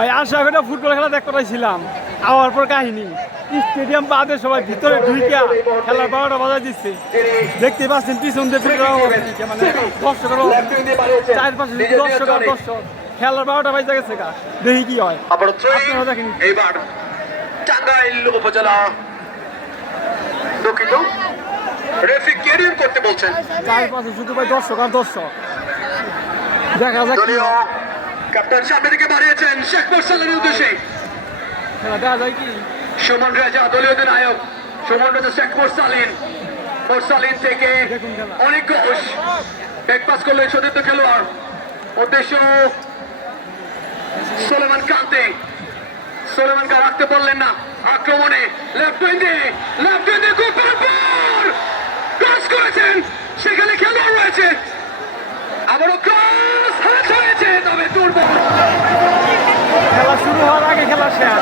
ভাই আশা করে ফুটবল খেলা দেখতে পাইছিলাম, আওয়ার পর কাহিনী স্টেডিয়াম বাদে সবাই ভিতরে ঢুইকা খেলার 12টা বাজায় দিচ্ছে। দেখতে পাচ্ছেন পিছন দিয়ে মানে দর্শকের চারপাশে দর্শক আর দর্শক, খেলার 12টা বাজে গেছে গা, দেখি কি হয়। আপনারা দেখেন এইবার টাঙ্গাইল উপজেলা দুঃখিত রেফারি ক্যারিয়ার করতে বলছেন। চারপাশে শুধু ভাই দর্শক আর দর্শক, দেখা যাক কি দলীয় হয়। ক্যাপ্টেন সামনে দিকে বাড়িয়েছেন শেখ মোরসালের উদ্দেশ্যে। খেলা দেখা যায় কি সুমন রাজা দলীয় অধিনায়ক, সুমন রাজা শেখ মোরসালিন থেকে দেখুন খেলা। অনেক ঘোষ ব্যাক পাস করলেন সতীর্থ খেলোয়াড়, উদ্দেশ্য সোলেমান কান্তে। সোলেমানকে রাখতে পারলেন না, আক্রমণে লেফট উইন্ডে গোপাল ক্রস করেছেন, সেখানে খেলোয়াড় রয়েছে, আবারও ক্রস হয়েছে, তবে দুর্বল। খেলা শুরু হওয়ার আগে খেলা শেষ।